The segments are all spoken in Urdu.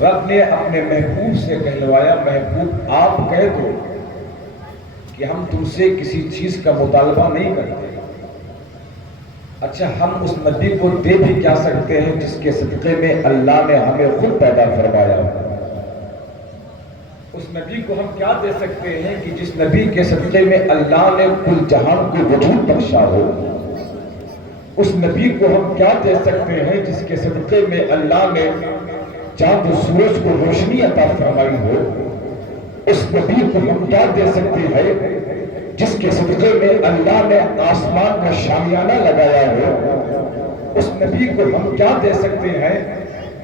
رب نے اپنے محبوب سے کہلوایا محبوب آپ کہہ دو کہ ہم تم سے کسی چیز کا مطالبہ نہیں کرتے. اچھا ہم اس نبی کو دے بھی کیا سکتے ہیں جس کے صدقے میں اللہ نے ہمیں خود پیدا فرمایا. اس نبی کو ہم کیا دے سکتے ہیں کہ جس نبی کے صدقے میں اللہ نے کل جہان کو وجود بخشا ہو. اس نبی کو ہم کیا دے سکتے ہیں جس کے صدقے میں اللہ نے چاند و سورج کو روشنی عطا فرمائی ہو. اس نبی کو ہم کیا دے سکتے ہیں جس کے صدقے میں اللہ نے آسمان کا شامیانہ لگایا ہو. اس نبی کو ہم کیا دے سکتے ہیں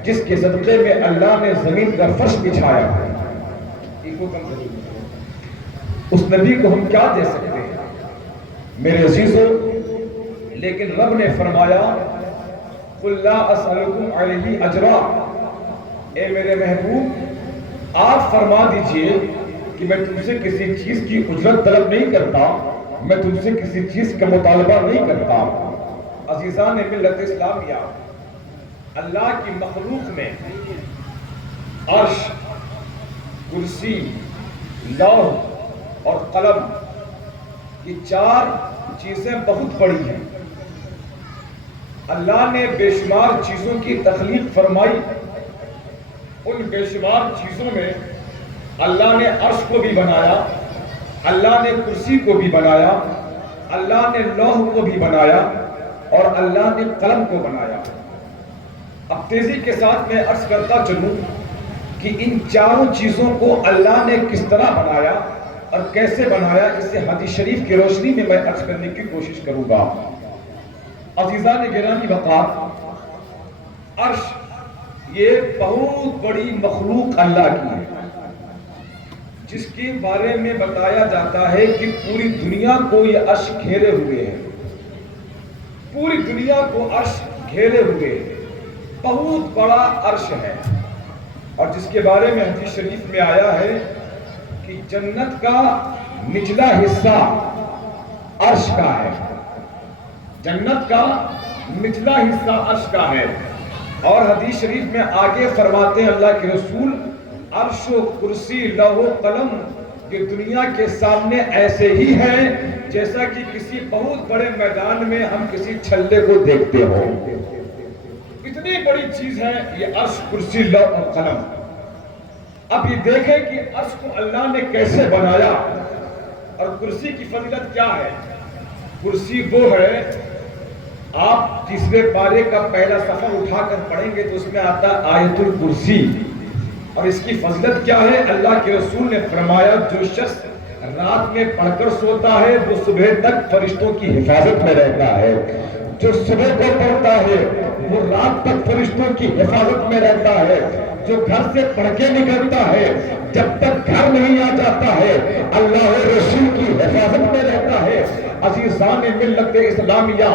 جس کے صدقے میں اللہ نے زمین کا فرش بچھایا ہو. اس نبی کو ہم کیا دے سکتے ہیں میرے عزیزو. لیکن رب نے فرمایا قُلْ لَا أَسْأَلُكُمْ عَلَيْهِ أَجْرًا، اے میرے محبوب آپ فرما دیجئے کہ میں تم سے کسی چیز کی اجرت طلب نہیں کرتا، میں تم سے کسی چیز کا مطالبہ نہیں کرتا. عزیزان ملت اسلامیہ، اللہ کی مخلوق میں عرش، کرسی، لوح اور قلم یہ چار چیزیں بہت بڑی ہیں. اللہ نے بے شمار چیزوں کی تخلیق فرمائی. ان بے شمار چیزوں میں اللہ نے عرش کو بھی بنایا، اللہ نے کرسی کو بھی بنایا، اللہ نے لوح کو بھی بنایا اور اللہ نے قلم کو بنایا. اب تیزی کے ساتھ میں عرض کرتا چلوں کہ ان چاروں چیزوں کو اللہ نے کس طرح بنایا اور کیسے بنایا، اسے حدیث شریف کی روشنی میں میں عرض کرنے کی کوشش کروں گا. عزیزان گرامی وقار، عرش یہ بہت بڑی مخلوق اللہ کی ہے جس کے بارے میں بتایا جاتا ہے کہ پوری دنیا کو یہ عرش گھیرے ہوئے ہے. پوری دنیا کو عرش گھیرے ہوئے ہے. بہت بڑا عرش ہے اور جس کے بارے میں حدیث شریف میں آیا ہے کہ جنت کا نچلا حصہ عرش کا ہے. جنت کا نچلا حصہ عرش کا ہے. اور حدیث شریف میں آگے فرماتے ہیں اللہ کے رسول عرش و کرسی لوح و قلم یہ دنیا کے سامنے ایسے ہی ہیں جیسا کہ کسی بہت بڑے میدان میں ہم کسی چھلے کو دیکھتے ہو. اتنی بڑی چیز ہے یہ عرش، کرسی، لوح اور قلم. اب یہ دیکھیں کہ عرش کو اللہ نے کیسے بنایا اور کرسی کی فضیلت کیا ہے. کرسی وہ ہے، آپ تیسرے پارے کا پہلا صفحہ اٹھا کر پڑھیں گے تو اس میں آتا ہے آیت الکرسی. اور اس کی فضیلت کیا ہے؟ اللہ کے رسول نے فرمایا جو شخص رات میں پڑھ کر سوتا ہے وہ صبح تک فرشتوں کی حفاظت میں رہتا ہے. جو صبح کو پڑھتا ہے وہ رات تک فرشتوں کی حفاظت میں رہتا ہے. جو گھر سے پڑھ کے نکلتا ہے جب تک گھر نہیں آ جاتا ہے اللہ رسول کی حفاظت میں رہتا ہے. عزیزان ملت اسلامیہ،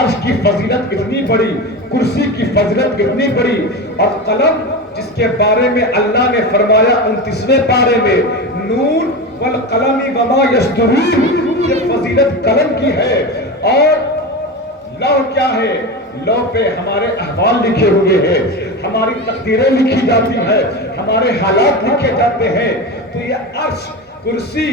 عرش کی فضیلت اتنی بڑی، کرسی کی فضیلت اتنی بڑی، اور قلم جس کے بارے میں اللہ نے فرمایا 29ویں پارے میں نون والقلم وما یسطرون، یہ فضیلت قلم کی ہے. اور لوح کیا ہے؟ لوح پہ ہمارے احوال لکھے ہوئے ہیں، ہماری تقدیریں لکھی جاتی ہیں، ہمارے حالات لکھے جاتے ہیں. تو یہ عرش، کرسی،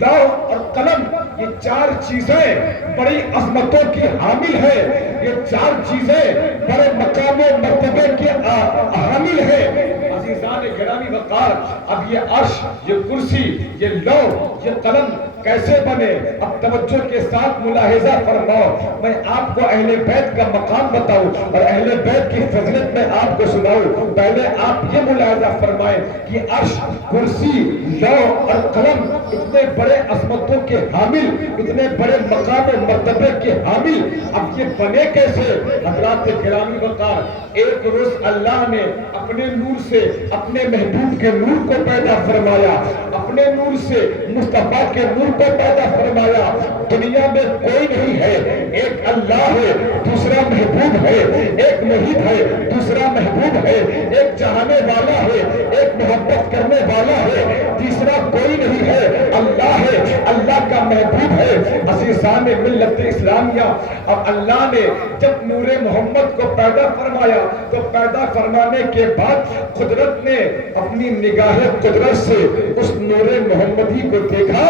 لوح اور قلم یہ چار چیزیں بڑی عظمتوں کی حامل ہے. یہ چار چیزیں بڑے مقام و مرتبے کی حامل ہے. عزیزان گرامی وقار، اب یہ عرش، یہ کرسی، یہ لوح، یہ قلم کیسے بنے؟ اب توجہ کے ساتھ ملاحظہ فرماؤ. میں آپ کو اہل بیت کا مقام بتاؤں اور اہل بیت کی فضیلت میں آپ کو سناؤں. پہلے آپ یہ ملاحظہ فرمائیں کہ عرش، کرسی، لوح اور قلم اتنے بڑے عظمتوں کے حامل، اتنے بڑے مقام و مرتبے کے حامل اب یہ بنے کیسے؟ حضرات گرامی وقار، ایک روز اللہ نے اپنے نور سے اپنے محبوب کے نور کو پیدا فرمایا، اپنے نور سے مصطفیٰ کے نور کو پیدا فرمایا. دنیا میں کوئی نہیں ہے، ایک اللہ ہے، دوسرا محبوب ہے، ایک محب ہے، دوسرا محبوب ہے، ایک چاہنے والا ہے، ایک محبت کرنے والا ہے، تیسرا کوئی نہیں ہے. اللہ ہے، اللہ کا محبوب ہے. عزیزان ملت اسلامیہ، اب اللہ نے جب نور محمد کو پیدا فرمایا تو پیدا فرمانے کے بعد قدرت نے اپنی نگاہ قدرت سے اس نور محمدی کو دیکھا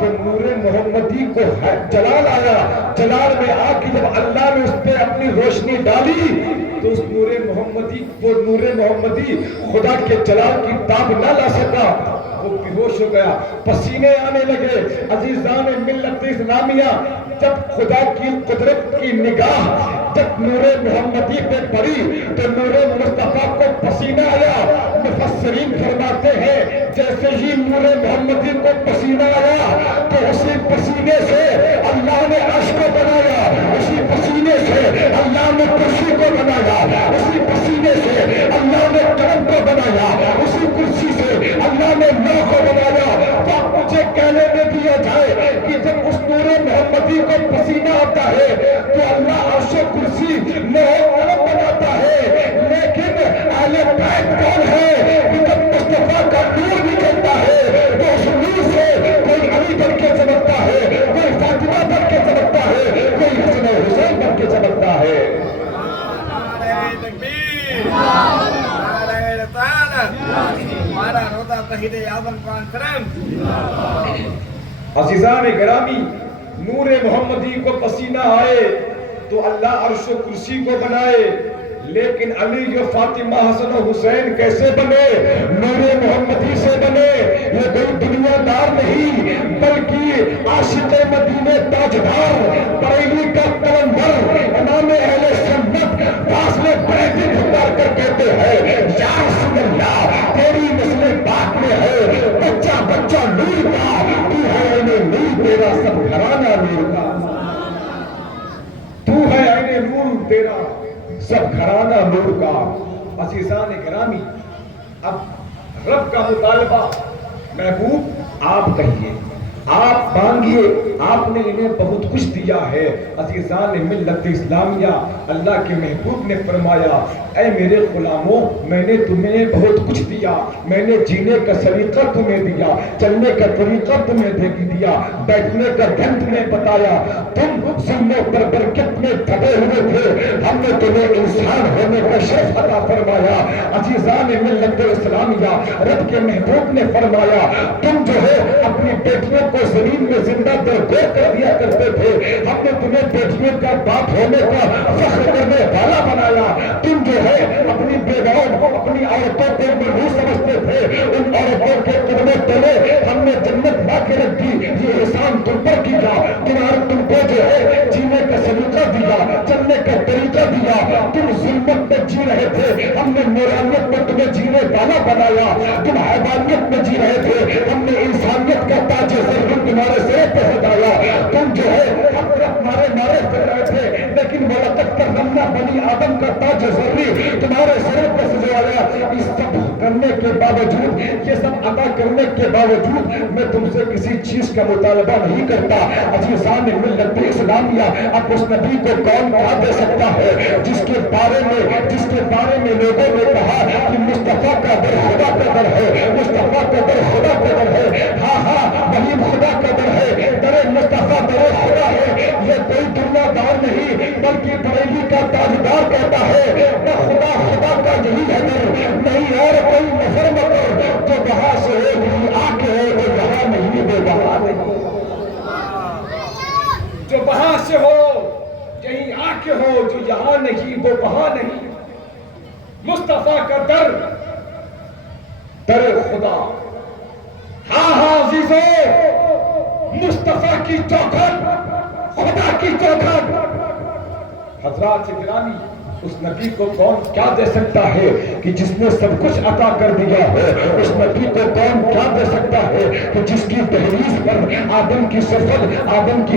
تو نور محمدی کو جلال آیا. جلال میں آ کے جب اللہ نے اس پہ اپنی روشنی ڈالی تو اس نور محمدی، وہ نور محمدی خدا کے جلال کی تاب نہ لا سکا، وہ بے ہوش ہو گیا، پسینے آنے لگے. عزیزان ملت اسلامیہ، جب خدا کی قدرت کی نگاہ جب نور محمدی پہ پڑی تو نور مصطفیٰ کو پسینہ آیا. مفسرین فرماتے ہیں جیسے ہی نور محمدی کو پسینہ آیا تو اسی پسینے سے اللہ نے عرش کو بنایا، اسی پسینے سے اللہ نے کرسی کو بنایا، اسی پسینے سے اللہ نے قلم کو بنایا، اسی کرسی سے اللہ نے لوح کو بنایا. تو اب مجھے کہنے میں دیا جائے کہ جب اس نور محمدی کو پسینہ آتا ہے تو اللہ عرش و کرسی لوح قلم بناتا ہے، لیکن اہل بیت کون ہے کہ جب مصطفیٰ کا نور نکلتا ہے تو اس نور سے کوئی علی بن کے چمکتا ہے، کوئی فاطمہ بن کے چمکتا ہے، کوئی حسن و حسین بن کے چمکتا ہے. عزیزان گرامی، نور محمدی کو پسینہ آئے تو اللہ عرش و کرسی کو بنائے، لیکن علی و فاطمہ حسن و حسین کیسے بنے؟ نور محمدی سے بنے. یہ کوئی دنیا دار نہیں بلکہ عاشق مدینے تاجدار بریلی کا قلندر امام اہل سنت فاصلے بیٹھ پکار کر کہتے ہیں یا رسول اللہ تیری نسل پاک میں ہے بچہ بچہ نور کا، تو ہے عین نور تیرا سب گھرانہ نور کا، تو ہے عین نور تیرا سب گھرانہ نور کا. عزیزان گرامی، اب رب کا مطالبہ، محبوب آپ کہیے، آپ مانگیے، آپ نے انہیں بہت کچھ دیا ہے. عزیزان ملت اسلامیہ، اللہ کے محبوب نے فرمایا اے میرے غلاموں میں نے تمہیں بہت کچھ دیا، میں نے جینے کا سلیقہ تمہیں دیا، چلنے کا طریقہ تمہیں دیا، بیٹھنے کا ڈھنگ تمہیں بتایا، تم ظلم و بربریت میں دبے ہوئے تھے، ہم نے تمہیں انسان ہونے کا شرف عطا فرمایا. عزیزان ملت اسلامیہ، رب کے محبوب نے فرمایا تم جو ہے اپنی بیٹیوں کو زمین میں زندہ درگور کر دیا کرتے تھے، ہم نے تمہیں بیٹیوں کا باپ ہونے کا فخر کرنے والا بنایا. تم جو ہے اپنی بیواؤں اپنی عورتوں کو مرغوب سمجھتے تھے، ان عورتوں کے قدموں تلے ہم نے جنت لا کے رکھ دی. یہ احسان تم پر کیا، تم کو جو ہے جینے کا سلیقہ دیا، چلنے کا طریقہ دیا. تم ظلمت میں جی رہے تھے، ہم نے نورانیت میں تمہیں جینے والا بنایا. تم حیوانیت میں جی رہے تھے، ہم نے انسانیت کا تاج ظہر تمہارے سر پہ ہٹایا. تم جو ہے ہمارے نعرے پہ رہے تھے، لیکن وَلَقَدْ كَرَّمْنَا بَنِي آدم کا تاج ظہری تمہارے سر پہ سجایا. اس سب کرنے کے باوجود، یہ سب عطا کرنے کے باوجود میں تم سے کسی چیز کا مطالبہ نہیں کرتا. عزیزان ملت اسلامیہ، اب اس نبی کو کون کیا دے سکتا ہے جس کے بارے میں لوگوں نے کہا کہ مصطفیٰ کا در خدا کا در ہے، مصطفیٰ کا در خدا کا در ہے. ہاں وہی خدا کا در ہے، در مصطفیٰ در خدا ہے. یہ کوئی دنیا دار نہیں بلکہ بریلی کا تاجدار کہتا ہے نہ خدا کا یہی ہے در، نہیں اور کوئی نفر مگر جو وہاں سے ہے وہی آ کے ہے، وہ یہاں نہیں وہ وہاں نہیں. جو وہاں سے ہو یہیں آ کے ہو، جو یہاں نہیں وہ وہاں نہیں. مصطفیٰ کا در خدا. ہاں عزیزوں، مصطفیٰ کی چوکھٹ، خدا کی چوکھٹ. حضرات گرامی، اس نبی کو کون کیا دے سکتا ہے کہ جس نے سب کچھ عطا کر دیا ہے؟ اس نبی کو کون کیا دے سکتا ہے کہ جس کی دہلیز پر آدم کی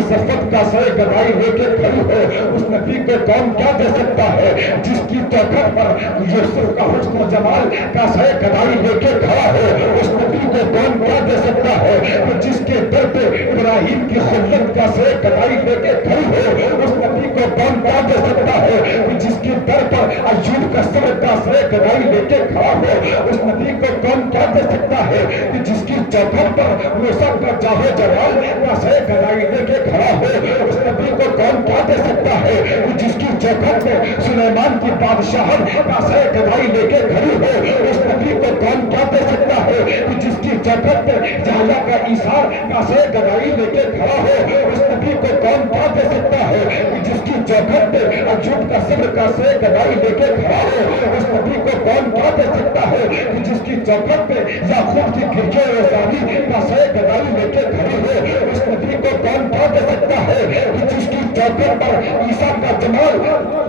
صفت کا سر گدائی لے کے کھڑی ہو؟ اس نبی کو کون کیا دے سکتا ہے جس کی چوکھٹ پر یوسف کا حسن و جمال کا سر گدائی لے کے کھڑا ہو؟ اس نبی کو کون کیا دے سکتا ہے کہ جس کے در پہ ابراہیم کی خلت کا سر گدائی لے کے کھڑی ہو؟ اس نبی کو کون کیا دے سکتا ہے کہ جس کی در پر ایوب کا صبر کا سر گدائی لے کے کھڑا ہو، اس نبی کو کون کیا دے سکتا ہے کہ جس کی چوکھٹ پر موسیٰ کا جاہو جلال کا سر گدائی لے کے کھڑا ہو؟ اس نبی کو کون کیا دے سکتا ہے کہ جس کی چوکھٹ پہ سلیمان کی بادشاہت کا سر گدائی لے کے کھڑی ہو؟ اس نبی کو کون کیا دے سکتا ہے کہ جس کی چوکھٹ پہ جہلا کا ایثار کا سر گدائی لے کے کھڑا ہو؟ اس نبی کو کون کیا دے سکتا ہے کہ جس کی چوکھٹ پہ ایوب کا صبر کا سر گدائی لے کے کھڑا ہو؟ اس نبی کو کون کیا دے سکتا ہے کہ جس کی چوکھٹ پہ یعقوب کی کھرچے رسانی کا سر گدائی لے کے کھڑی ہو؟ اس نبی کو کون کیا دے سکتا ہے کہ جس کی چوکھٹ پر عیسیٰ کا جمال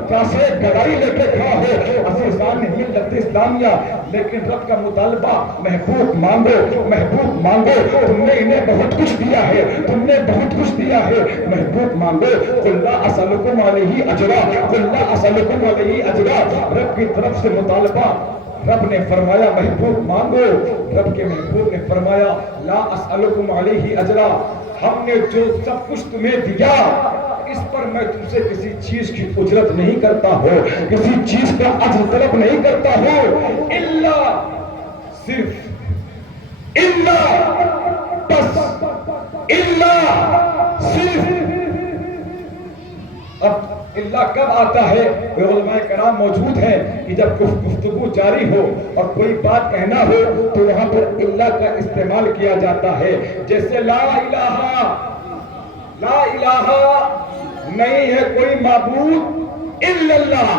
کا سر گدائی لے کے کھڑا ہو؟ عزیزان ملت اسلامیہ، لیکن رب کا مطالبہ محبوب مانگو، محبوب مانگو، تم نے انہیں بہت کچھ دیا ہے، تم نے بہت کچھ دیا ہے، محبوب مانگو۔ قُلْ لَا أَسْأَلُكُمْ عَلَيْهِ أَجْرًا، قُلْ لَا أَسْأَلُكُمْ عَلَيْهِ أَجْرًا، رب کی طرف سے مطالبہ، رب نے فرمایا محبوب مانگو، رب کے محبوب نے فرمایا لا أَسْأَلُكُمْ عَلَيْهِ أَجْرًا، ہم نے جو سب کچھ تمہیں دیا اس پر میں تم سے کسی چیز کی اجرت نہیں کرتا ہوں، کسی چیز کا اجر طلب نہیں کرتا ہوں، الا صرف الا بس الا صرف۔ اب اللہ کب آتا ہے؟ علماء کرام موجود ہیں کہ جب گفتگو جاری ہو اور کوئی بات کہنا ہو تو وہاں پر اللہ کا استعمال کیا جاتا ہے، جیسے لا الہ نہیں ہے کوئی معبود الا اللہ،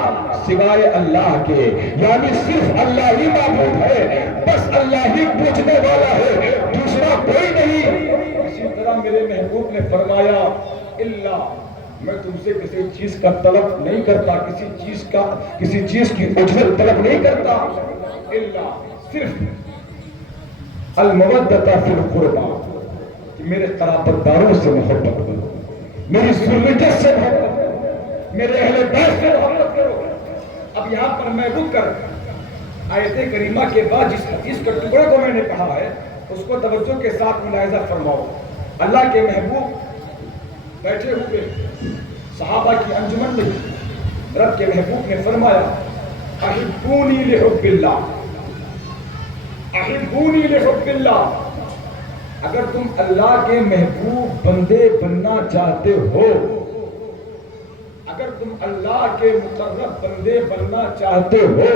سوائے اللہ کے، یعنی صرف اللہ ہی معبود ہے، بس اللہ ہی پوچھنے والا ہے، دوسرا کوئی نہیں۔ اسی طرح میرے محبوب نے فرمایا اللہ، میں تم سے کسی چیز کا طلب نہیں کرتا، کسی چیز کی اجرت طلب نہیں کرتا، اللہ صرف المودۃ فی القربى، کہ میرے قرابت داروں سے محبت کرو، میری ذریت سے محبت کرو، میرے اہل بیت سے محبت کرو۔ اب یہاں پر میں رک کر آیت کریمہ کے بعد جس حدیث کے ٹکڑے کو میں نے پڑھا ہے اس کو توجہ کے ساتھ ملاحظہ فرماؤ۔ اللہ کے محبوب بیٹھے ہوئے صحابہ کی انجمن میں رب کے محبوب نے فرمایا احبونی لحب اللہ، احبونی لحب اللہ، اگر تم اللہ کے محبوب بندے بننا چاہتے ہو، اگر تم اللہ کے مقرب بندے بننا چاہتے ہو،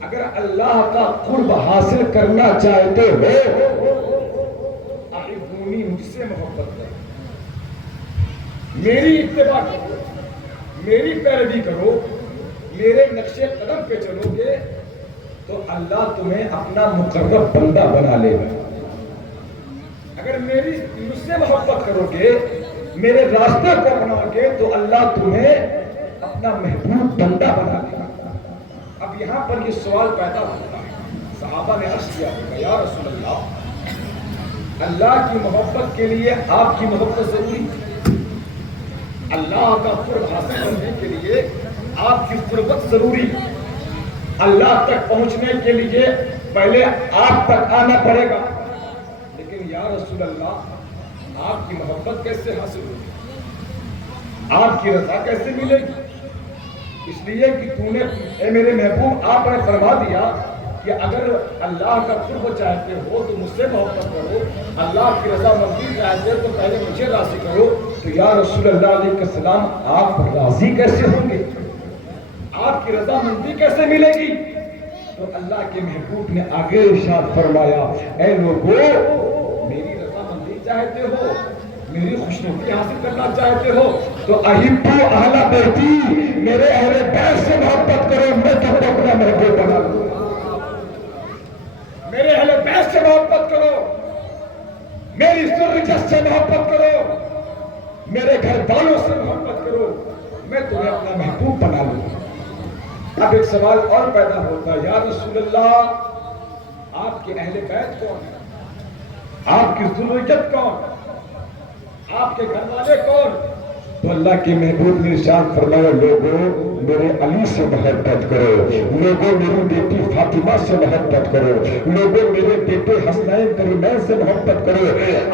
اگر اللہ کا قرب حاصل کرنا چاہتے ہو، احبونی، مجھ سے محبت کرو، میری اتباع کرو، میری پیروی کرو، میرے نقش قدم پہ چلو گے تو اللہ تمہیں اپنا مقرب بندہ بنا لے گا۔ اگر مجھ سے محبت کرو گے، میرے راستے کو اپناؤ گے تو اللہ تمہیں اپنا محبوب بندہ بنا لے گا۔ اب یہاں پر یہ سوال پیدا ہوتا ہے، صحابہ نے عرض کیا یا رسول اللہ، اللہ کی محبت کے لیے آپ کی محبت ضروری، اللہ کا قرب حاصل کرنے کے لیے آپ کی قربت ضروری، اللہ تک پہنچنے کے لیے پہلے آپ تک آنا پڑے گا، لیکن یا رسول اللہ آپ کی محبت کیسے حاصل ہوگی، آپ کی رضا کیسے ملے گی؟ اس لیے کہ تو نے اے میرے محبوب آپ نے فرما دیا کہ اگر اللہ کا قرب چاہتے ہو تو مجھ سے محبت کرو، اللہ کی رضا مندی چاہتے ہو تو پہلے مجھے راضی کرو، تو یا رسول اللہ علیہ السلام آپ راضی کیسے ہوں گے، آپ کی رضا مندی کیسے ملے گی؟ تو اللہ کے محبوب نے آگے ارشاد فرمایا اے لوگو، میری رضا مندی چاہتے ہو، میری خوشنودی حاصل کرنا چاہتے ہو تو احبوا اہل بیتی، میرے اہل بیت سے محبت کرو، میں تم کو اپنا محبوب بنا لوں، میرے اہل بیت سے محبت کرو، میری ذریت سے محبت کرو، میرے گھر والوں سے محبت کرو، میں تمہیں اپنا محبوب بنا لوں۔ اب ایک سوال اور پیدا ہوتا ہے، یا رسول اللہ آپ کے اہل بیت کون ہیں، آپ کی ذریت کون، آپ کے گھر والے کون؟ تو اللہ کے محبوب نے ارشاد فرمایا لوگوں میرے علی سے محبت کرو، لوگوں میری بیٹی فاطمہ سے محبت کرو، لوگوں میرے بیٹے حسنین کریمین سے محبت کرو۔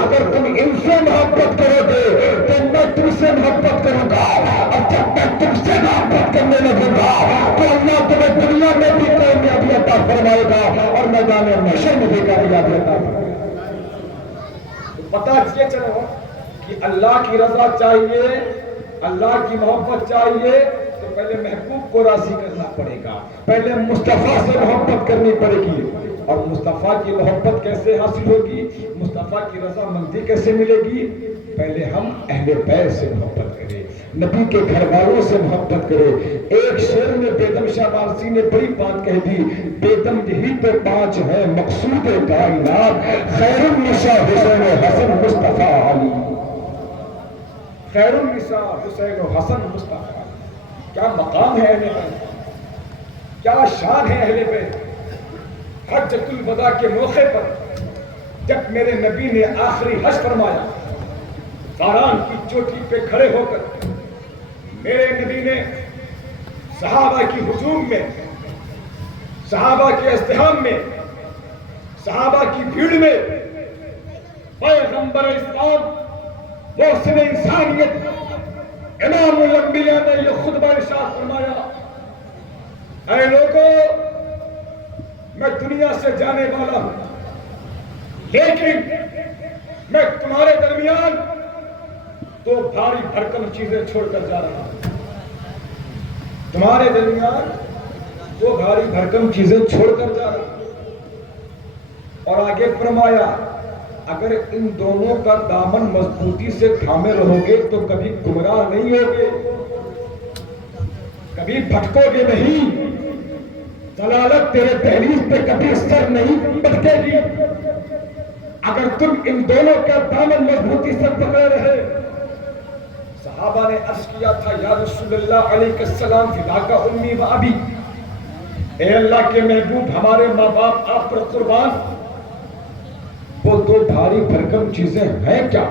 اگر تم ان سے محبت کرو گے تو میں تم سے محبت کروں گا، اور جب میں تم سے محبت کرنے لگوں گا تو اللہ تمہیں دنیا میں بھی کامیابی عطا فرمائے گا اور میدان محشر میں بھی کامیابی عطا فرمائے گا۔ پتہ یہ چلو کہ اللہ کی رضا چاہیے، اللہ کی محبت چاہیے تو پہلے محبوب کو راضی کرنا پڑے گا، پہلے مصطفیٰ سے محبت کرنی پڑے گی۔ اور مصطفیٰ کی محبت کیسے حاصل ہوگی، مصطفیٰ کی رضا مندی کیسے ملے گی؟ پہلے ہم اہل بیت سے محبت کریں، نبی کے گھر والوں سے محبت کریں۔ ایک شعر میں بیدم شاہ وارسی نے بڑی بات کہہ دی، بیدم یہی تو پانچ ہے مقصود کائنات، خیر النساء حسین و حسن مصطفیٰ علی، خیر النساء حسین و حسن مصطفیٰ۔ کیا مقام ہے اہل بیت، کیا شان ہے اہل بیت۔ حجۃ الوداع کے موقع پر جب میرے نبی نے آخری حج فرمایا، فاران کی چوٹی پہ کھڑے ہو کر میرے نبی نے صحابہ کی ہجوم میں، صحابہ کے ازدحام میں، صحابہ کی بھیڑ میں پیغمبر اسلام محسن انسانیت امام الانبیاء نے یہ خطبہ ارشاد فرمایا، اے لوگوں میں دنیا سے جانے والا ہوں، لیکن میں تمہارے درمیان دو بھاری بھرکم چیزیں چھوڑ کر جا رہا ہوں، تمہارے درمیان دو بھاری بھرکم چیزیں چھوڑ کر جا رہا ہوں۔ اور آگے فرمایا اگر ان دونوں کا دامن مضبوطی سے تھامے رہو گے تو کبھی گمراہ نہیں ہوگے، کبھی بھٹکو گے نہیں، ضلالت تیرے دہلیز پہ کبھی سر نہیں پٹکے گی۔ اگر تم ان دونوں کا دامن مضبوطی سے پکڑے رہے۔ صحابہ نے عرض کیا تھا یا رسول اللہ علیہ السلام فداک امی و ابی، اے اللہ کے محبوب ہمارے ماں باپ آپ پر قربان، وہ دو بھاری بھرکم چیزیں ہیں کیا؟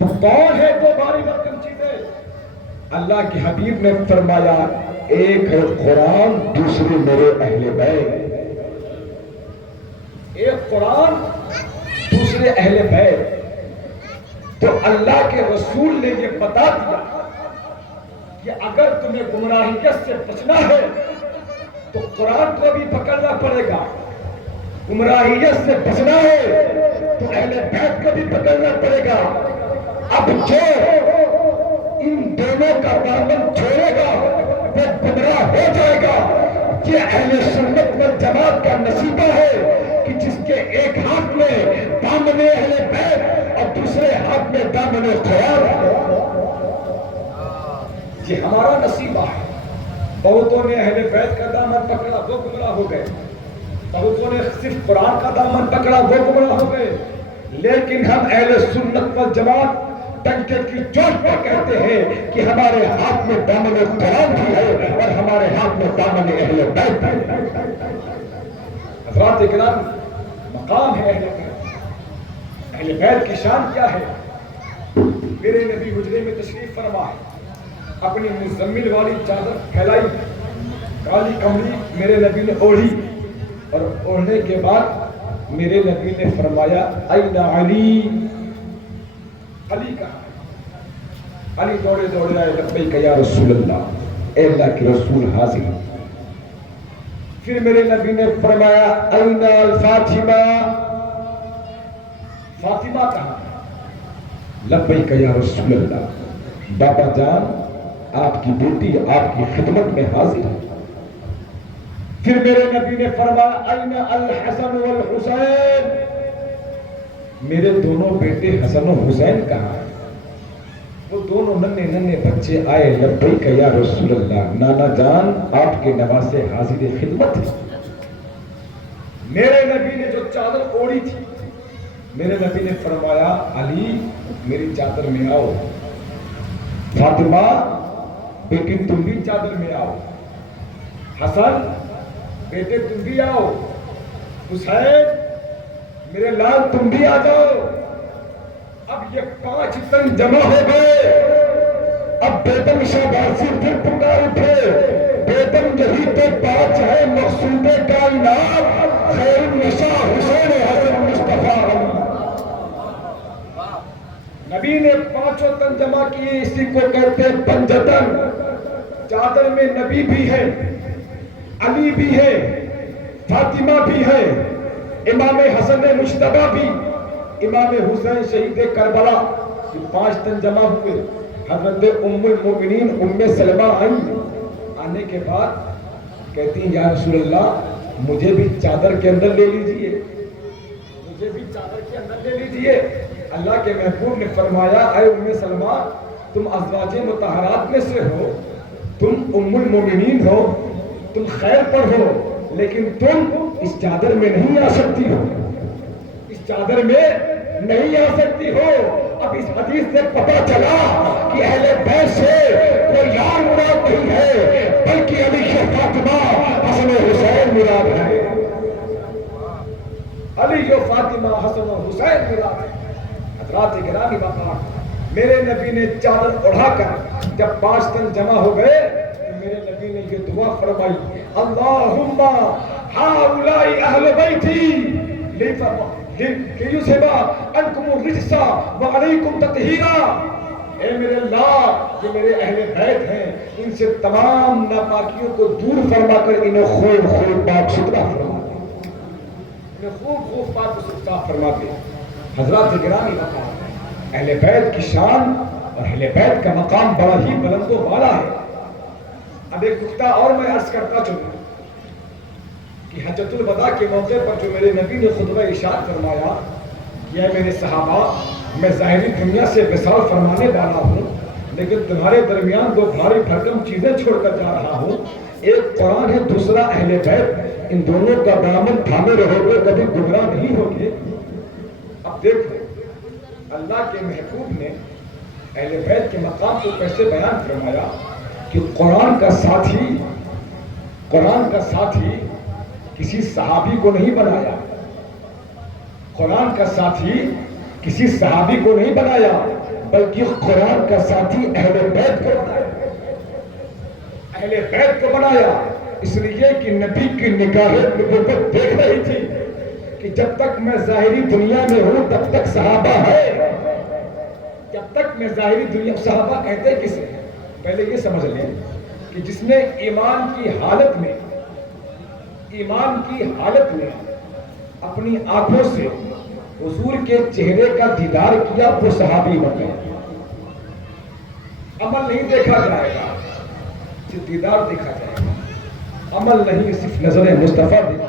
وہ کون ہے دو بھاری بھرکم چیزیں؟ اللہ کے حبیب نے فرمایا ایک ہے قرآن، دوسری میرے اہل بیت۔ ایک قرآن، دوسرے اہل بیت۔ تو اللہ کے رسول نے یہ بتا دیا کہ اگر تمہیں گمراہیت سے بچنا ہے تو قرآن کو بھی پکڑنا پڑے گا، گمراہیت سے بچنا ہے تو اہل بیت کو بھی پکڑنا پڑے گا۔ اب جو ان دونوں کا دامن چھوڑے گا وہ گمراہ ہو جائے گا۔ یہ اہل سنت والجماعت کا نصیبہ ہے کہ جس کے ایک ہاتھ میں دامن اہل بیت اور دوسرے ہاتھ میں دامن قرآن ہے۔ یہ ہمارا نصیبہ ہے۔ بہتوں نے اہل بیت کا دامن پکڑا وہ گمراہ ہو گئے، بہتوں نے صرف قرآن کا دامن پکڑا وہ گمراہ ہو گئے، لیکن ہم اہل سنت والجماعت ٹنکے کی چوٹ پر کہتے ہیں کہ ہمارے ہاتھ میں دامن قرآن بھی ہے اور ہمارے ہاتھ میں دامن اہل بیت بھی ہے۔ حضرات اکرام، مقام ہے اہل بیت۔ اہل بیت کی شان کیا ہے؟ میرے نبی حجرے میں تشریف فرما ہے، اپنی مزمل والی چادر پھیلائی، کالی کملی میرے نبی نے اوڑھی، اور اوڑھنے کے بعد میرے نبی نے فرمایا این علی، علی کہا؟ علی دوڑے دوڑے آئے، لبیک یا رسول اللہ، اے اللہ کے رسول حاضر۔ پھر میرے نبی نے فرمایا این الفاطمہ، فاطمہ کہا؟ لبیک یا رسول اللہ، بابا جان آپ کی بیٹی آپ کی خدمت میں حاضر ہے۔ پھر میرے نبی نے فرمایا این الحسن والحسین، میرے دونوں بیٹے حسن و حسین کہاں ہیں؟ وہ دونوں ننھے ننھے بچے آئے، لبیک یا رسول اللہ، نانا جان آپ کے نواسے حاضر خدمت ہے۔ میرے نبی نے جو چادر اوڑھی تھی، میرے نبی نے فرمایا علی میری چادر میں آؤ، فاطمہ بیٹی تم بھی چادر میں آؤ، حسن بیٹے تم بھی آؤ، حسین میرے لال تم بھی آ جاؤ۔ اب یہ 5 تن جمع ہو گئے. اب بیگم شہبازی پھر پکار اٹھے, بیگم یہی تو 5 ہے مقصود کائنات, خیر النساء حسین حسن مصطفیٰ علی. نبی نے 5 تن جمع کیے, اسی کو کہتے ہیں پنجتن. چادر میں نبی بھی ہے, علی بھی ہے, فاطمہ بھی ہے, امام حسن مجتبیٰ بھی, امام حسین شہید کربلا. یہ 5 تن جمع ہوئے. حضرت ام المؤمنین ام سلمہ آئی. آنے کے بعد کہتی ہیں یا رسول اللہ مجھے بھی چادر کے اندر لے لیجئے, مجھے بھی چادر کے اندر لے لیجئے. اللہ کے محبوب نے فرمایا اے ام سلمہ تم ازواج مطہرات میں سے ہو, تم ام المؤمنین ہو, تم خیر پر ہو, لیکن تم اس چادر میں نہیں آ سکتی ہو, اس چادر میں نہیں آ سکتی ہو. اب اس حدیث سے پتہ چلا کہ اہل بیت سے کوئی یار مراد نہیں ہے, بلکہ علی فاطمہ حسن حسین مراد ہے. علی و فاطمہ حسن و حسین مراد ہے. حضرات گرامی وقار, میرے نبی نے چادر اڑا کر جب 5 تن جمع ہو گئے تو میرے نبی نے یہ دعا فرمائی, اللہم ہؤلاء اہل بیتی لیذھب عنکم الرجس وعلیکم تطہیرا. اے میرے اللہ یہ میرے اہل بیت ہیں, ان سے تمام ناپاکیوں کو دور فرما کر انہیں خوب خوب پاک ستھرا فرما دے, انہیں خوب خوب پاک ستھرا فرما دے. حضرات گرامی وقار, اہل بیت کی شان اور اہل بیت کا مقام بڑا ہی بلند و بالا ہے. اب ایک نکتہ اور میں عرض کرتا چلوں کہ حجۃ الوداع کے موقع پر جو میرے نبی نے خطبہ ارشاد فرمایا, یہ میرے صحابہ میں ظاہری دنیا سے وصال فرمانے والا ہوں, لیکن تمہارے درمیان 2 بھاری بھرکم چیزیں چھوڑ کر جا رہا ہوں. ایک قرآن ہے, دوسرا اہل بیت. ان دونوں کا دامن تھامے رہو گے کبھی گمراہ نہیں ہوگے. اب دیکھو اللہ کے محبوب نے اہل بیت کے مقام کو کیسے بیان فرمایا کہ قرآن کا ساتھی کسی صحابی کو نہیں بنایا, قرآن کا ساتھی کسی صحابی کو نہیں بنایا, بلکہ قرآن کا ساتھی اہل بیت کو بنایا, اہل بیت کو بنایا. اس لیے کہ نبی کی نگاہ نبوت دیکھ رہی تھی کہ جب تک میں ظاہری دنیا میں ہوں تب تک صحابہ ہے, جب تک میں ظاہری دنیا. صحابہ کہتے کسے ہیں پہلے یہ سمجھ لیں کہ جس نے ایمان کی حالت میں اپنی آنکھوں سے حضور کے چہرے کا دیدار کیا وہ صحابی بن گئے. عمل نہیں دیکھا جائے گا, صرف دیدار دیکھا جائے گا, عمل نہیں, صرف نظر مصطفیٰ دیکھی گا.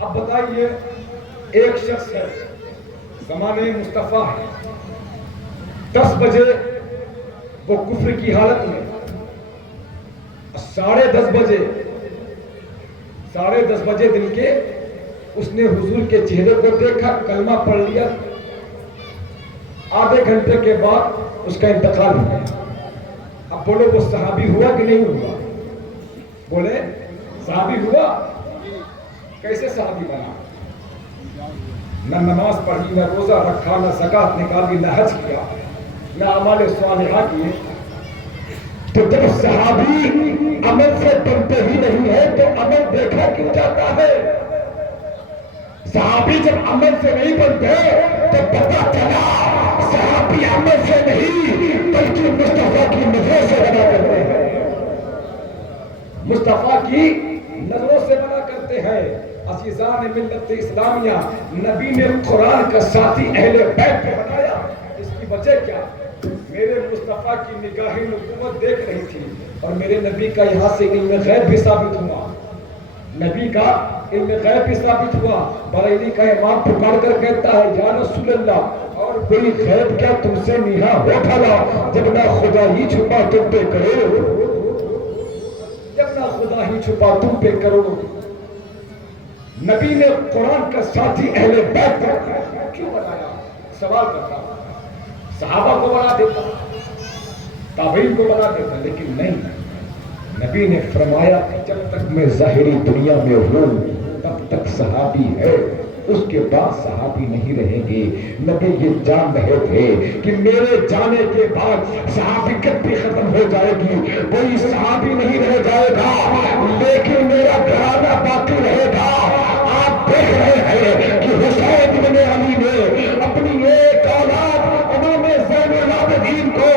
اب بتائیے ایک شخص ہے زمانے مصطفیٰ ہے, 10 بجے وہ کفر کی حالت میں, 10:30 بجے دن کے اس نے حضور کے چہرے کو دیکھا, کلمہ پڑھ لیا, آدھے گھنٹے کے بعد اس کا انتقال ہو گیا. اب بولو وہ صحابی ہوا کہ نہیں ہوا؟ بولے صحابی ہوا. کیسے صحابی بنا؟ نہ نماز پڑھی, نہ روزہ رکھا, نہ زکات نکالی, نہ حج کیا, نہ اعمال صالحہ کیے. تو جب صحابی عمل سے بنتے ہی نہیں ہے تو عمل دیکھا کیوں جاتا ہے؟ صحابی جب عمل سے نہیں بنتے تو پتہ چلا صحابی عمل سے نہیں بلکہ مصطفیٰ کی نظروں سے بنا کرتے ہیں, مصطفیٰ کی نظروں سے بنا کرتے ہیں. عزیزان ملت اسلامیہ, نبی نے قرآن کا ساتھی اہل بیت کو بنایا. اس کی وجہ کیا؟ میرے مصطفیٰ کی نگاہ نبوت دیکھ رہی تھی, اور میرے نبی کا یہاں سے علم غیب بھی ثابت ہوا, نبی کا علم غیب بھی ثابت ہوا. بریلی کا امام پکار کر کہتا ہے یا رسول اللہ اور کوئی غیب کیا تم سے نیہا ہو پھلا, جب نہ خدا ہی چھپا تم پہ کرو, جب نہ خدا ہی چھپا تم پہ کرو. نبی نے قرآن کا ساتھی اہل بیت کو کیوں بنایا؟ سوال کرتا, صحابہ کو بنا دیتا, تابعین کو بنا دیتا, لیکن نہیں. نبی نے فرمایا کہ جب تک میں ظاہری دنیا میں ہوں تب تک صحابی ہے. اس کے بعد صحابی نہیں رہیں گے. نبی یہ جان رہے تھے کہ میرے جانے کے بعد صحابیت بھی ختم ہو جائے گی, کوئی صحابی نہیں رہ جائے گا, لیکن میرا گھرانہ باقی رہے گا. آپ دیکھ رہے ہیں کہ حسین بن علی نے اپنی ایک اولاد امام زین العابدین کو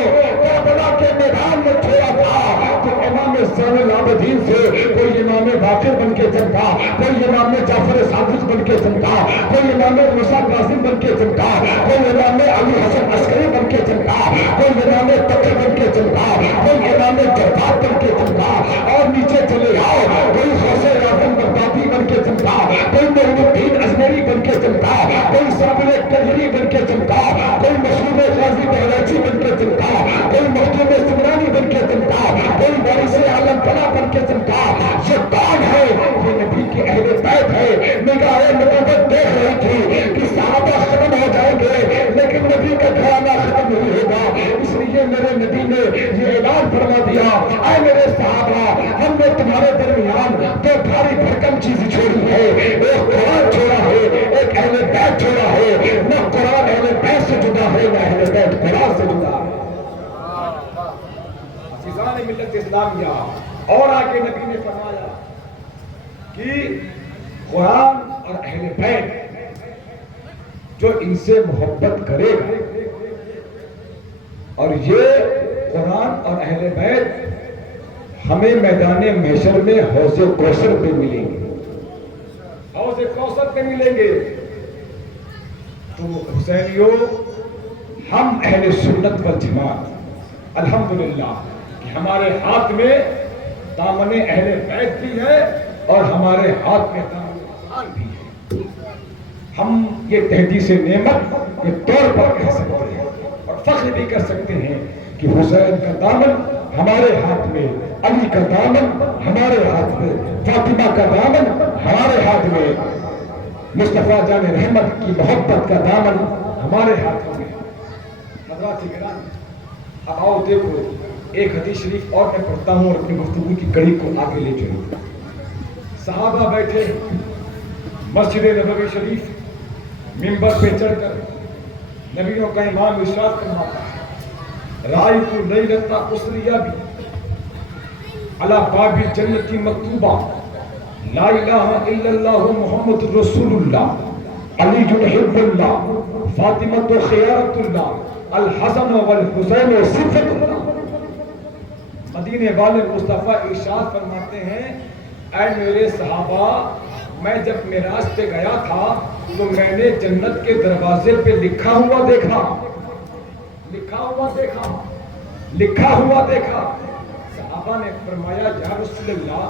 کربلا کے میدان میں چھوڑا تھا. تو امام زین العابدین سے کوئی امام باقر بن کے چلتا, کوئی امام جعفر صادق بن کے چلتا, کوئی امام موسیٰ کاظم بن کے چلتا, کوئی امام علی حسن عسکری بن کے چلتا, کوئی امام تقی بن کے چلتا, کوئی امام جربات بن کے چلتا. اور نیچے چلے آؤ, کوئی غوث اعظم بغدادی بن کے چلتا, کوئی معین الدین ازمری بن کے چلتا, کوئی سابل کجری بن کے چلتا, کوئی مشہور غازی بہلوچی بن کے چلتا, کوئی مخدوم سمرانی بن کے چلتا, کوئی وارث عالم پناہ بن کے چلتا. یہ کون ہے؟ یہ نبی کے اہل بیت ہے. نگاہ نبوت دیکھ رہی تھی کہ صحابہ ختم ہو جائیں گے لیکن نبی کا گھرانہ ختم نہیں ہوگا. اس لیے میرے نبی نے یہ اعلان فرما دیا, اے میرے صحابہ, ہم نے تمہارے درمیان دو بھاری بھرکم چیز چھوڑی ہے. ایک قرآن چھوڑا ہے, ایک اہل بیت چھوڑا ہے. نہ قرآن اہل بیت سے جدا ہے, نہ اہل بیت قرآن سے جدا ہے. عزیزان ملت اسلامیہ, اور آگے نبی نے فرمایا کہ قرآن اور اہل بیت جو ان سے محبت کرے گا, اور یہ قرآن اور اہل بیت ہمیں میدان محشر میں حوض کوثر پہ ملیں گے, حوض کوثر پہ ملیں گے. تو حسینیوں, ہم اہل سنت والجماعت الحمدللہ کہ ہمارے ہاتھ میں دامن اہل بیت بھی ہے اور ہمارے ہاتھ میں دامن قرآن بھی ہے. ہم یہ تحدیث نعمت کے طور پر کہہ سکتے ہیں اور فخر بھی کر سکتے ہیں کہ حسین کا دامن ہمارے ہاتھ میں, علی کا دامن ہمارے ہاتھ میں, فاطمہ کا دامن ہمارے ہاتھ میں, مصطفیٰ جان رحمت کی محبت کا دامن ہمارے ہاتھ میں. حضرات گرامی, اب آؤ دیکھو, ایک حدیث شریف اور میں پڑھتا ہوں اور اپنی گفتگو کی کڑی کو آگے لے چلوں. صحابہ بیٹھے مسجد نبوی شریف, منبر پہ چڑھ کر نبیوں کا امام ارشاد فرماتا ہے, رأیت لیلۃ اسریٰ بی علی باب الجنۃ مکتوبہ لا الہ الا اللہ محمد رسول اللہ علی حب اللہ فاطمہ خیارۃ اللہ الحسن والحسین صفۃ اللہ. مدینے والے مصطفیٰ ارشاد فرماتے ہیں, اے میرے صحابہ, میں جب معراج پہ گیا تھا تو میں نے جنت کے دروازے پہ لکھا ہوا دیکھا. صحابہ نے فرمایا, یا رسول اللہ,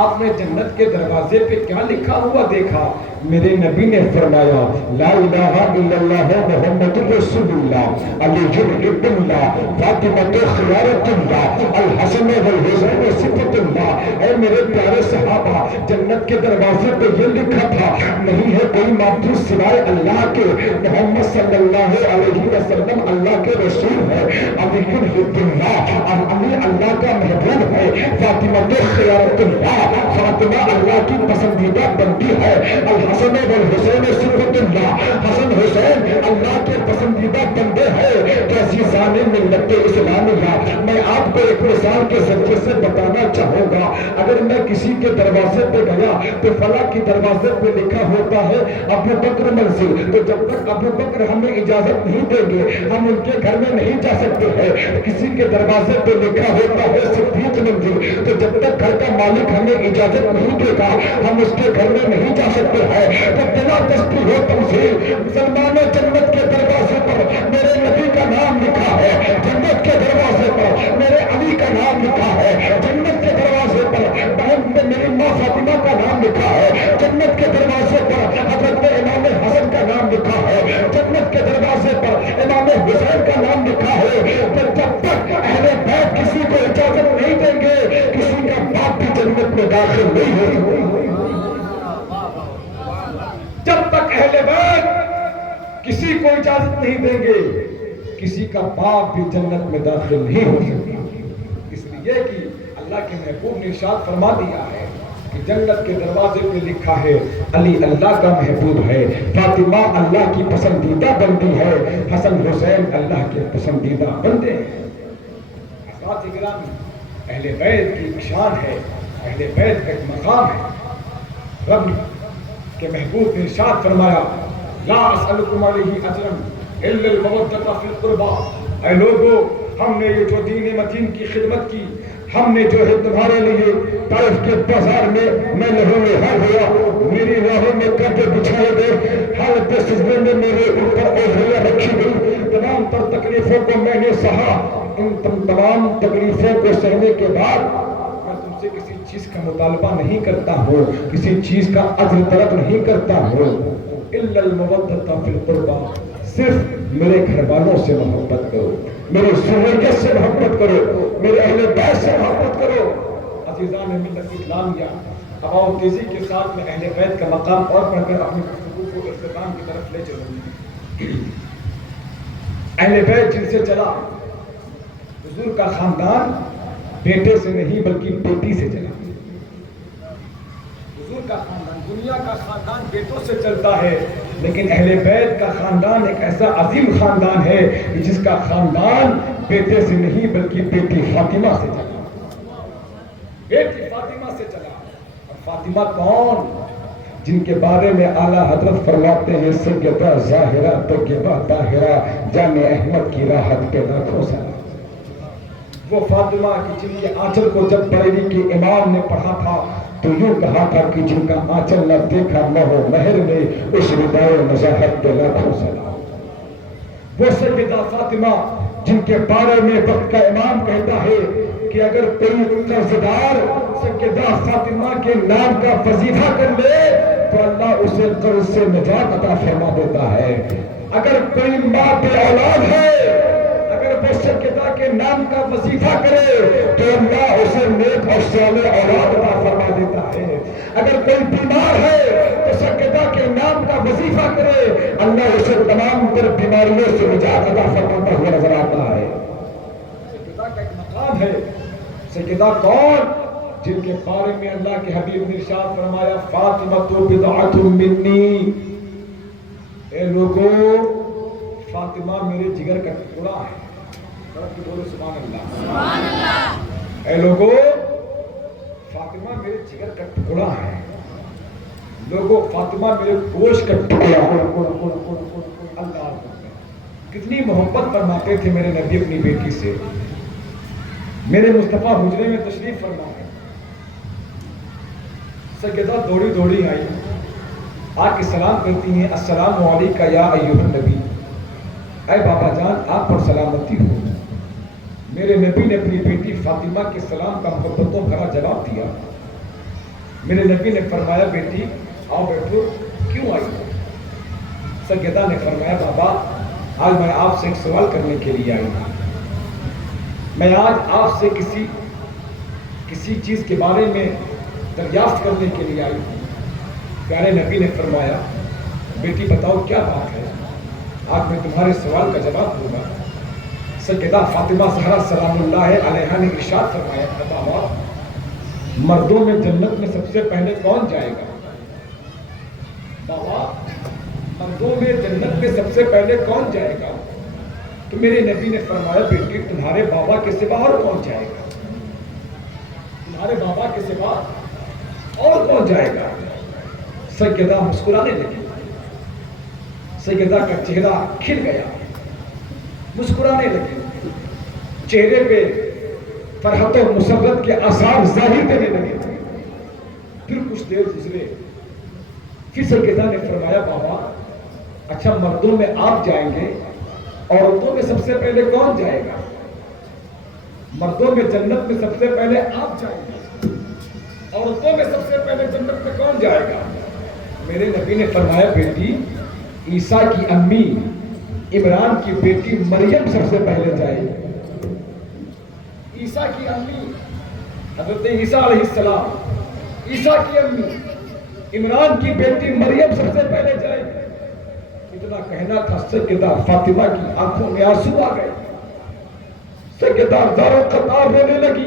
آپ نے جنت کے دروازے پہ کیا لکھا ہوا دیکھا؟ میرے نبی نے فرمایا, لا الہ الا اللہ محمد رسول اللہ علی حب اللہ فاطمہ خیارۃ اللہ الحسن والحسین صفۃ اللہ. اے میرے پیارے صحابہ, جنت کے دروازے پہ یہ لکھا تھا, نہیں ہے کوئی معبود سوائے اللہ کے, محمد صلی اللہ علیہ وسلم اللہ کے رسول ہے, علی حب اللہ, علی اللہ کا محبوب ہے, فاطمہ خیارۃ اللہ, فاطمہ اللہ کی پسندیدہ بندی ہے, الحسن والحسین صفۃ اللہ, حسن حسین اللہ کے پسندیدہ بندے ہیں. تو عزیزان ملت اسلامیہ, میں آپ کو ایک مثال کے ذریعے سے بتانا چاہوں گا. اگر میں کسی کے دروازے پہ گیا تو فلاں کی دروازے پہ لکھا ہوتا ہے ابو بکر منزل, تو جب تک ابو بکر ہمیں اجازت نہیں دیں گے ہم ان کے گھر میں نہیں جا سکتے ہیں. کسی کے دروازے پہ لکھا ہوتا ہے صدیق منزل, تو جب تک گھر کا مالک ہمیں اجازت نہیں دے گا ہم اس کے گھر میں نہیں جا سکتے ہیں. تو بلا دستی ہو تمثیل, مسلمانوں, جنت کے دروازے پر میرے نبی کا نام لکھا ہے, جنت کے دروازے پر میرے علی کا نام لکھا ہے, جنت کے دروازے پر بہن میں میری ماں فاطمہ کا نام لکھا ہے, جنت کے دروازے پر حضرت امام حسن کا نام لکھا ہے, جنت کے دروازے پر امام حسین کا نام لکھا ہے. تو جب تک اہل بیت کسی کو اجازت نہیں دیں گے کسی کا باپ بھی جنت میں داخل نہیں ہوگی. جب تک اہل بیت کسی کو اجازت نہیں دیں گے کسی کا باپ بھی جنت میں داخل نہیں ہو سکتا. اس لیے کہ اللہ کے محبوب نے ارشاد فرما دیا ہے, کہ جنت کے دروازے پہ لکھا ہے علی اللہ کا محبوب ہے، فاطمہ اللہ کی پسندیدہ بندی ہے، حسن حسین اللہ کے پسندیدہ بندے ہیں۔ حضرات گرامی، اہل بیت کی شان ہے، اہل بیت کا ایک مقام ہے۔ رب کے محبوب نے ارشاد فرمایا لا اسألکم علیہ اجرا الا المودۃ فی القربى، اے لوگو ہم نے یہ جو دین متین کی خدمت کی، ہم نے جو ہے تمہارے لیے طائف کے بازار میں لہو لہب ہوا، میری راہوں میں کپڑے بچھائے گئے، حالت سجدے میں میرے اوپر اوڑھیاں رکھی گئی، تمام تر تکلیفوں کو میں نے سہا، ان تمام تکلیفوں کو سہنے کے بعد میں تم سے کسی چیز کا مطالبہ نہیں کرتا ہوں، کسی چیز کا اجر طلب نہیں کرتا ہوں، الا المودۃ فی القربى، صرف میرے گھر والوں سے محبت کرو، میرے ذریت سے محبت کرو، میرے اہل بیت سے محبت کرو۔ عزیزان ملت اسلامیہ، اب آؤ تیزی کے ساتھ میں اہل بیت کا مقام اور پڑھ کر اپنی گفتگو کو اختتام کی طرف لے چلوں۔ اہل بیت جن سے چلا، حضور کا خاندان بیٹے سے نہیں بلکہ بیٹی سے چلا۔ حضور کا خاندان، دنیا کا خاندان بیٹوں سے چلتا ہے، لیکن اہل بیت کا خاندان ایک ایسا عظیم خاندان ہے جس کا خاندان بیٹے سے نہیں بلکہ بیٹی فاطمہ سے چلا۔ بیٹی فاطمہ سے چلا۔ اور فاطمہ کون؟ جن کے بارے میں اعلیٰ حضرت فرماتے ہیں سیدہ ظاہرہ طیبہ طاہرہ جان احمد کی راحت پہ لاکھوں سلام۔ وہ فاطمہ کی جن کے آنچل کو جب بریلی کے امام نے پڑھا تھا تو یوں کہا تھا کہ جن کا آنچل نہ دیکھا نہ ہو مہر میں، اس ردائے نزاہت پہ لاکھوں سلام۔ وہ سیدہ فاطمہ جن کے بارے میں وقت کا امام کہتا ہے کہ اگر کوئی قرضدار سیدہ فاطمہ کے نام کا وظیفہ کر لے تو اللہ اسے قرض سے نجات عطا فرما دیتا ہے۔ اگر کوئی ماں بے اولاد ہے، اگر وہ سیدہ کے نام کا وظیفہ کرے تو اللہ اسے نیک اور صالح اولاد عطا فرما دیتا ہے۔ اگر کوئی بیمار ہے تو سیدہ کے نام کا وظیفہ کرے، اللہ اسے تمام تر بیماریوں سے نجات عطا فرماتا ہوا نظر آتا ہے۔ سیدہ کا ایک مقام ہے۔ سیدہ کون؟ جن کے بارے میں اللہ کے حبیب نے ارشاد فرمایا فاطمہ بضعۃ منی، اے لوگو فاطمہ میرے جگر کا ٹکڑا ہے۔ بولو سبحان اللہ، سبحان اللہ۔ اے لوگو فاطمہ میرے جگر کا ٹکڑا ہے، لوگو فاطمہ میرے گوشت کا ٹکڑا ہے۔ اللہ کتنی محبت فرماتے تھے میرے نبی اپنی بیٹی سے۔ میرے مصطفیٰ حجرے میں تشریف فرما ہے، سیدہ دوڑی دوڑی آئی، آ کے سلام کرتی ہیں السلام علیکہ یا ایھا النبی، اے بابا جان آپ پر سلامتی ہو۔ میرے نبی نے اپنی بیٹی فاطمہ کے سلام کا محبتوں بھرا جواب دیا۔ میرے نبی نے فرمایا بیٹی آؤ بیٹھو، کیوں آئی ہو؟ سیدہ نے فرمایا بابا آج میں آپ سے ایک سوال کرنے کے لیے آئی ہوں، میں آج آپ سے کسی چیز کے بارے میں دریافت کرنے کے لیے آئی ہوں۔ پیارے نبی نے فرمایا بیٹی بتاؤ کیا بات ہے، آج میں تمہارے سوال کا جواب دوں گا۔ سیدہ فاطمہ زہرا سلام اللہ علیہا نے ارشاد فرمایا بابا مردوں میں جنت میں سب سے پہلے کون جائے گا؟ بابا مردوں میں جنت میں سب سے پہلے کون جائے گا؟ تو میرے نبی نے فرمایا بیٹی تمہارے بابا کے سوا اور کون جائے گا؟ تمہارے بابا کے سوا اور کون جائے گا؟ سیدہ مسکرانے لگی، سیدہ کا چہرہ کھل گیا، مسکرانے لگے، چہرے پہ فرحت و مسرت کے آثار ظاہر دینے لگے۔ پھر کچھ دیر گزرے، پھر سیدہ نے فرمایا بابا اچھا مردوں میں آپ جائیں گے، عورتوں میں سب سے پہلے کون جائے گا؟ مردوں میں جنت میں سب سے پہلے آپ جائیں گے، عورتوں میں سب سے پہلے جنت میں کون جائے گا؟ میرے نبی نے فرمایا بیٹی عیسیٰ کی امی عمران کی بیٹی مریم سب سے پہلے جائے گی۔ عیسیٰ کی امی حضرت عیسیٰ علیہ السلام، عیسیٰ کی امی عمران کی بیٹی مریم سب سے پہلے جائے گی۔ اتنا کہنا تھا سیدہ فاطمہ کی آنکھوں میں آنسو آ گئے، سیدہ زارو قطار رونے لگی۔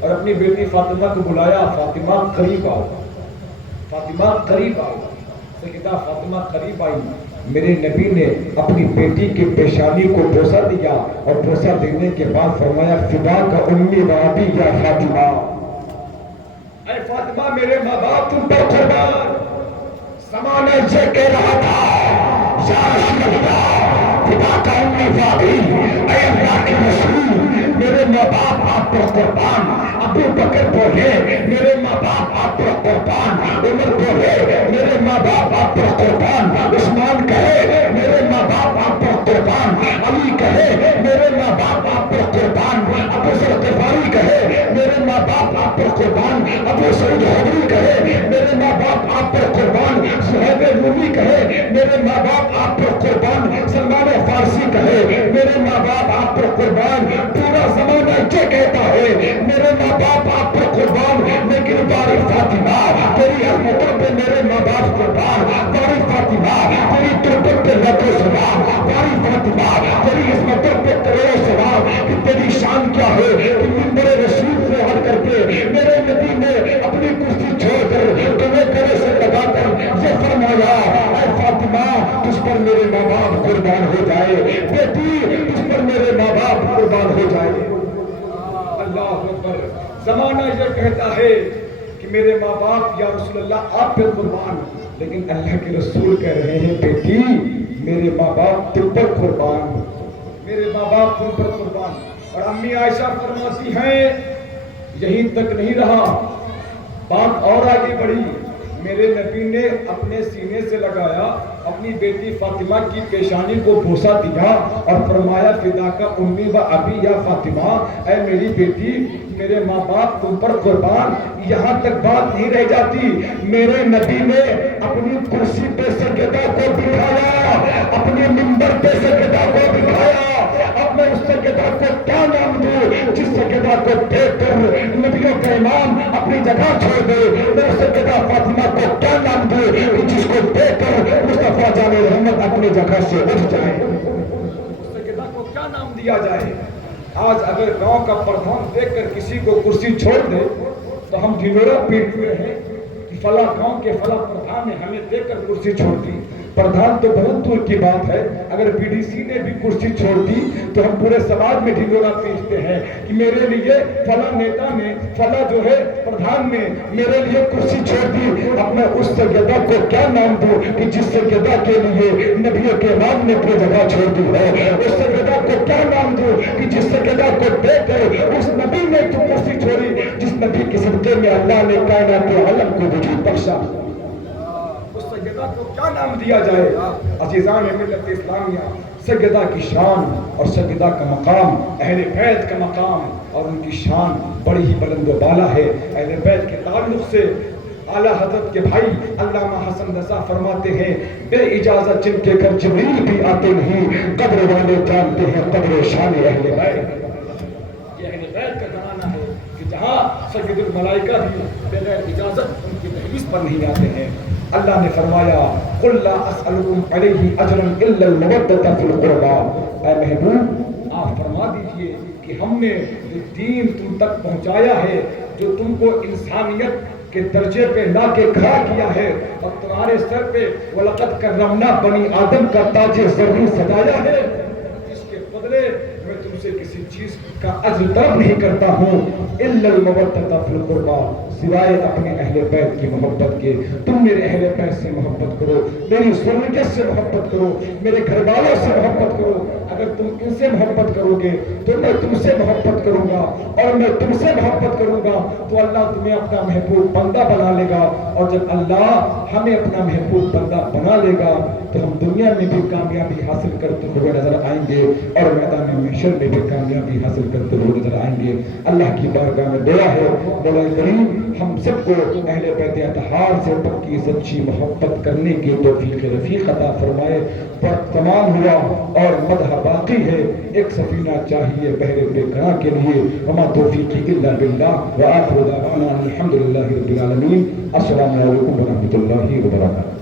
اور اپنی بیٹی فاطمہ کو بلایا، فاطمہ قریب آؤ، فاطمہ قریب آؤ۔ سیدہ فاطمہ قریب آئی، میرے نبی نے اپنی بیٹی کی پیشانی کو بوسہ دیا اور بوسہ دینے کے بعد فرمایا فداک امی و ابی یا فاطمہ، اے فاطمہ میرے ماں باپ تم پر قربان۔ زمانہ یہ کہہ رہا تھا یا رسول اللہ فداک امی و ابی، اے اللہ کے رسول میرے ماں باپ آپ پر قربان۔ ابو بکر بولے میرے ماں باپ آپ پر قربان، عمر بولے میرے ماں باپ آپ پر قربان، عثمان کہے میرے ماں باپ آپ پر قربان، علی کہے میرے ماں باپ آپ پر قربان، ابو ذر غفاری کہے میرے ماں باپ آپ پر قربان، ابو سعید خدری کہے میرے ماں باپ آپ پر قربان، صہیب رومی کہے میرے ماں باپ آپ پر قربان، سلمان فارسی کہے میرے ماں باپ آپ پر قربان۔ پورا زمانہ یہ کہتا ہے میرے ماں باپ آپ پر قربان، لیکن باری فاطمہ تیری عظمتوں پہ میرے ماں باپ قربان، باری فاطمہ تیری تربت پہ لاکھوں سلام، باری فاطمہ تیری عظمتوں پہ کروڑوں سلام۔ کہ تیری شان کیا ہے کہ منبر رسول سے ہٹ کر کے میرے نبی نے اپنی کرسی چھوڑ کر تمہیں گلے سے لگا کر یہ فرمایا اے فاطمہ تجھ پر میرے ماں باپ قربان ہو جائے، بیٹی تجھ پر میرے ماں باپ قربان ہو جائے۔ اللہ اکبر۔ زمانہ یہ کہتا ہے کہ میرے ماں باپ یا رسول اللہ آپ پہ قربان، لیکن اللہ کے رسول کہہ رہے ہیں بیٹی میرے ماں باپ تم پر قربان، میرے ماں باپ تم پر قربان۔ اور امی عائشہ فرماتی ہیں یہیں تک نہیں رہا، بات اور آگے بڑھی، میرے نبی نے اپنے سینے سے لگایا، اپنی بیٹی فاطمہ کی پیشانی کو بوسہ دیا اور فرمایا فداک امی و ابی یا فاطمہ، اے میری بیٹی میرے ماں باپ تم پر قربان۔ یہاں تک بات نہیں رہ جاتی، میرے نبی نے اپنی کرسی پہ سجدہ کو بٹھایا، اپنے منبر پہ سجدہ کو بٹھایا۔ اب میں اس سجدہ کو کیا نام دوں جس سجدہ کو دیکھ کر نبیوں کا امام اپنی جگہ چھوڑ دے؟ میں اس سجدہ فاطمہ کو کیا نام دوں جس کو دیکھ کر مصطفیٰ جان رحمت اپنی جگہ سے اٹھ جائے؟ اس سجدہ کو کیا نام دیا جائے؟ آج اگر گاؤں کا پردھان دیکھ کر کسی کو کرسی چھوڑ دے تو ہم ڈھنڈورا پیٹ ہوئے ہیں کہ فلاں گاؤں کے فلاں پردھان نے ہمیں دیکھ کر کرسی چھوڑ دی۔ پردھان تو بہت دور کی بات ہے، اگر بی ڈی سی نے بھی کرسی چھوڑ دی تو ہم پورے سماج میں ڈھنڈورا پیٹتے ہیں کہ میرے لیے فلاں نیتا نے، فلاں جو ہے پردھان نے میرے لیے کرسی چھوڑ دی۔ اب میں اس سجدہ کو کیا نام دوں کہ جس سجدہ کے لیے نبیوں کے امام نے اپنی جگہ چھوڑ دی ہے؟ اس سجدہ کو کیا نام دوں کہ جس سجدہ کو دیکھ کر اس نبی نے جو کرسی چھوڑی، جس نبی کے صدقے میں اللہ نے کائنات عالم کو وجود بخشا؟ اس سجدہ کو کیا نام دیا جائے؟ عزیزان ملت اسلامیہ، سجدہ کی شان اور سجدہ کا مقام، اہل بیت کا مقام اور ان کی شان بڑی ہی بلند و بالا ہے۔ اہل بیت کے تعلق سے اعلیٰ حضرت کے بھائی علامہ حسن رضا فرماتے ہیں بے اجازت جن کے گھر جبریل بھی آتے نہیں، قبر والے جانتے ہیں قدر و شان اہل بیت۔ یہ اہل بیت کا گھرانہ ہے کہ جہاں سید الملائکہ بھی بغیر اجازت ان کی دہلیز پر نہیں آتے ہیں۔ اللہ نے فرمایا قل لا اسألکم علیہ اجرا الا المودۃ فی القربى، اے محبوب آپ فرما دیجئے کہ ہم نے جو دین تم تک پہنچایا ہے، جو تم کو انسانیت کے درجے پہ لا کے کھڑا کیا ہے اور تمہارے سر پہ وَلَقَدْ كَرَّمْنَا بنی آدم کا تاج ضروری سجایا ہے، اس کے بدلے میں تم سے کسی چیز کا اجر طلب نہیں کرتا ہوں الا المودۃ فی القربى، سوائے اپنے اہل بیت کی محبت کے۔ تم میرے اہل بیت سے محبت کرو، میری ذریت سے محبت کرو، میرے گھر والوں سے محبت کرو۔ اگر تم ان سے محبت کرو گے تو میں تم سے محبت کروں گا، اور میں تم سے محبت کروں گا تو اللہ تمہیں اپنا محبوب بندہ بنا لے گا، اور جب اللہ ہمیں اپنا محبوب بندہ بنا لے گا تو ہم دنیا میں بھی کامیابی حاصل کرتے ہوئے نظر آئیں گے اور میدان محشر میں بھی کامیابی حاصل کرتے ہوئے نظر آئیں گے۔ اللہ کی بارگاہ میں دعا ہے مولا کریم ہم سب کو اہل بیت اطہار سے پکی سچی محبت کرنے کی توفیق رفیق عطا فرمائے۔ وقت تمام ہوا اور مدح باقی ہے، ایک سفینہ چاہیے بحر بے گناہ کے لیے۔ وما توفیقی الا باللہ وآخر دعوانا الحمدللہ رب العالمین۔ السلام علیکم ورحمۃ اللہ وبرکاتہ۔